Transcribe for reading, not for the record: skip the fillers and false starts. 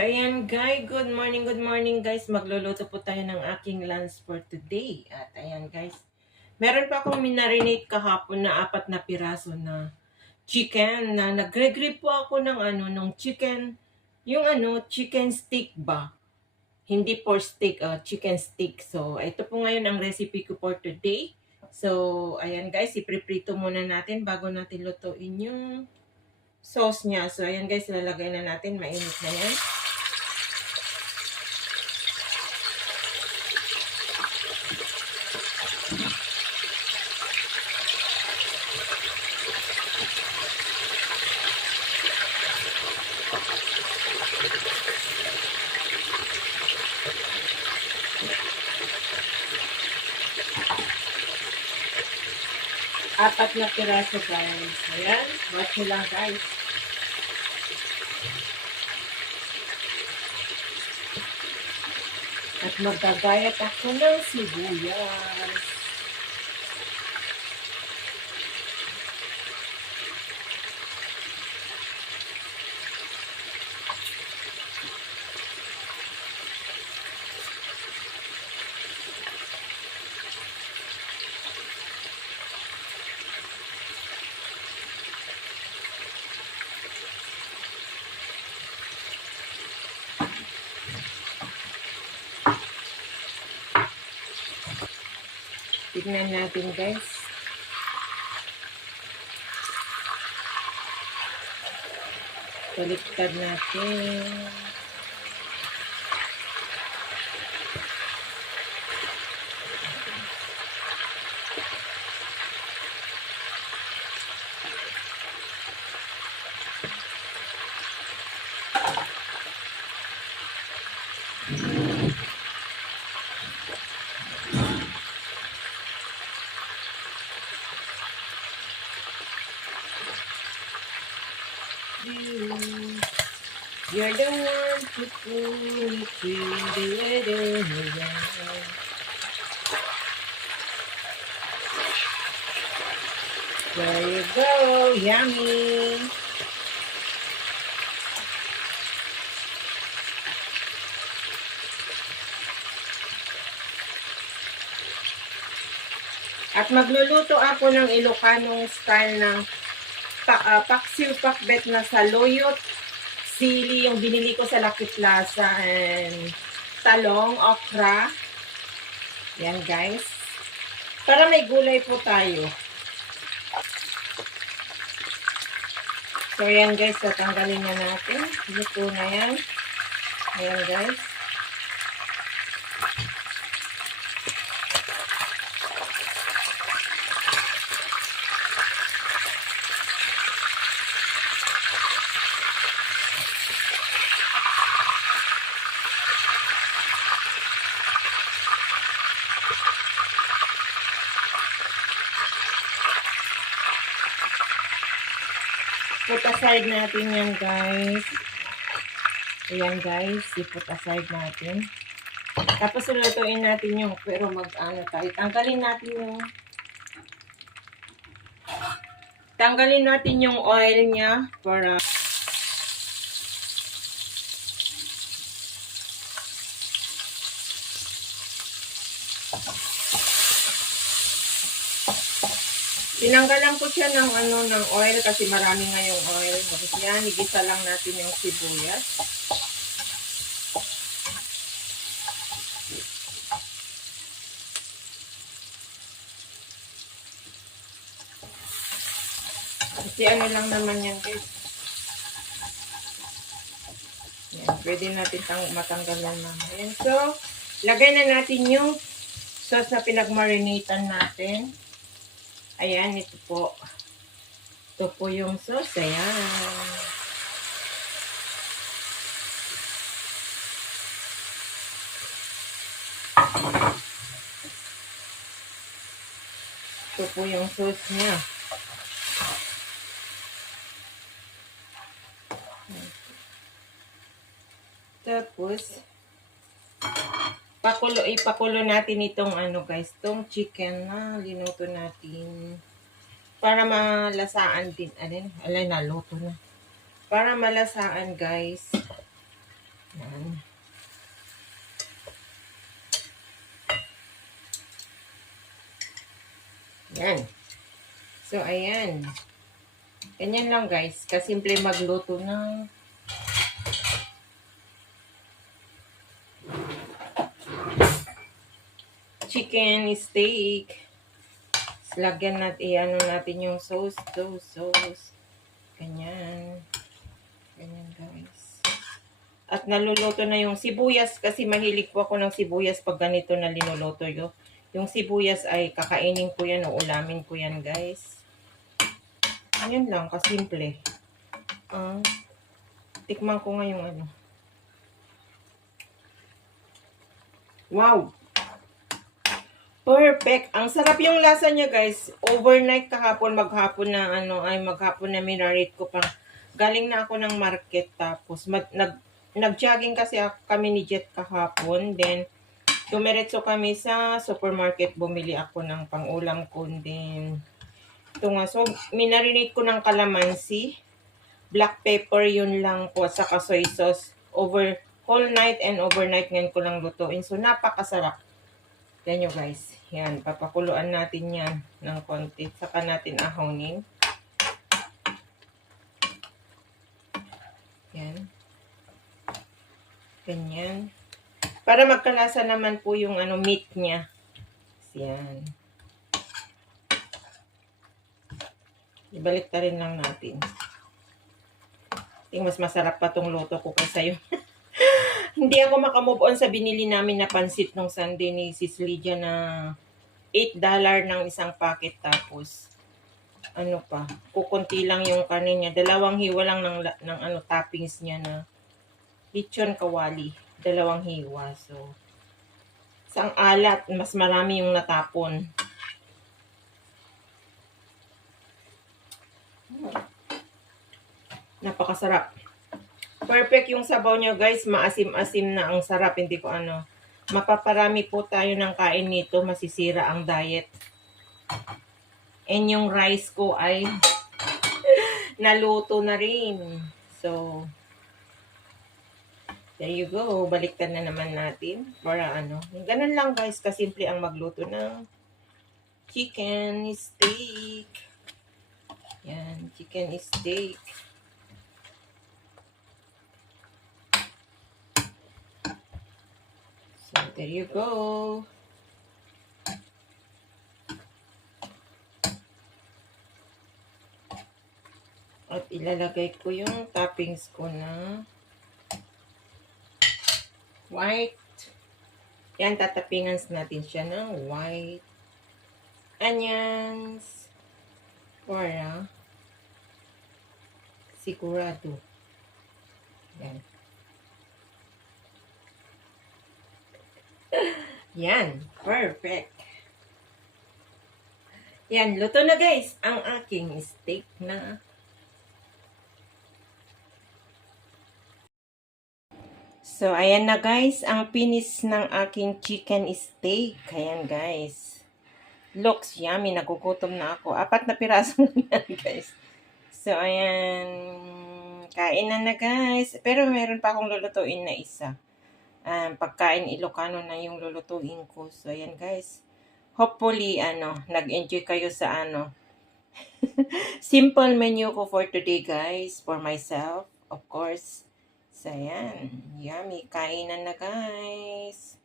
ayan guys, good morning guys. Magluluto po tayo ng aking lunch for today. At ayan guys, meron pa akong minarinate kahapon na 4 na piraso na chicken na nagre-grip po ako ng ng chicken, yung chicken steak ba? Hindi pork steak, chicken steak. So, ito po ngayon ang recipe ko for today. So, ayan guys, ipriprito muna natin bago natin lutuin yung sauce niya. So, ayan guys, ilalagay na natin, mainit na yan. Apat na piraso guys. Ayan, watch nyo lang guys. At magdagayat ako ng sibuyas. Tignan natin guys. Baliktad natin. You're the one to pull me to the weather. There you go, yummy. At magluluto ako ng Ilocanong style ng paksiw pakbet na saluyot, sili yung binili ko sa Lucky Plaza, and talong, okra. Yan guys. Para may gulay po tayo. So yan guys, tatanggalin na natin. Luto na yan. Ayan guys. Put aside natin yan guys. Ayan guys, i-put aside natin. Tapos lutuin natin yung, pero tayo. Tanggalin natin yung oil niya para tinanggalan ko siya ng ng oil kasi marami nga yung oil. Tapos yan, igisa lang natin yung sibuyas. Kasi lang naman yan guys. Yan, pwede natin matanggalan naman. So, lagay na natin yung sauce na pinagmarinatan natin. Ayan, ito po. Ito po yung sauce. Ayan. Ito po yung sauce niya. Tapos, ipakulo natin itong guys, itong chicken na linuto natin. Para malasaan din. Naluto na. Para malasaan guys. Yan. Yan. So, ayan. Ganyan lang guys. Kasimple magluto ng chicken steak. Lagyan natin, i-ano natin yung sauce. Ganyan. Ganyan guys. At naluluto na yung sibuyas kasi mahilig po ako ng sibuyas pag ganito na linuluto yo. Yung sibuyas ay kakainin ko yan o ulamin ko yan guys. Ayan lang, kasimple. Tikman ko nga yung ano. Wow! Perfect. Ang sarap yung lasa niya, guys. Overnight kahapon, maghapon na marinate ko pa. Galing na ako ng market tapos nag-jogging kasi kami ni Jet kahapon. Then dumiretso kami sa supermarket, bumili ako ng pang-ulam ko din. Ito nga, so minarinate ko ng kalamansi, black pepper, yun lang po, saka soy sauce. Whole night and overnight ngayon ko lang lutuin. So napakasarap. Yan nyo guys. Yan, papakuluan natin yan ng konti. Saka natin ahonin. Yan. Ganyan. Para magkalasa naman po yung meat niya. Yan. Ibalik ta rin lang natin. Mas masarap pa tong luto ko kaysa yung hindi ako makamove on sa binili namin na pansit nung Sunday ni Sis Lydia na $8 ng isang packet. Tapos ano pa, kukunti lang yung kanin niya. Dalawang hiwa lang ng toppings niya na lechon kawali. Dalawang hiwa. So isang alat, mas marami yung natapon. Napakasarap. Perfect yung sabaw nyo guys. Maasim-asim na ang sarap. Hindi ko mapaparami po tayo ng kain nito. Masisira ang diet. And yung rice ko ay naluto na rin. So, there you go. Baliktad na naman natin. Para ganun lang guys. Kasimple ang magluto ng chicken steak. Yan. Chicken steak. So, there you go. At ilalagay ko yung toppings ko na white. Yan, tatapingan natin siya ng white onions para sigurado. Yan. Yan. Perfect. Yan. Luto na guys ang aking steak na. So, ayan na guys. Ang finish ng aking chicken steak. Ayan guys. Looks yummy. Nagugutom na ako. 4 na piraso na yan guys. So, ayan. Kain na guys. Pero meron pa akong lulutuin na isa. Pagkain Ilocano na yung lulutuin ko. So, ayan guys. Hopefully, nag-enjoy kayo sa simple menu ko for today guys. For myself, of course. So, ayan. Yummy. Kainan na guys.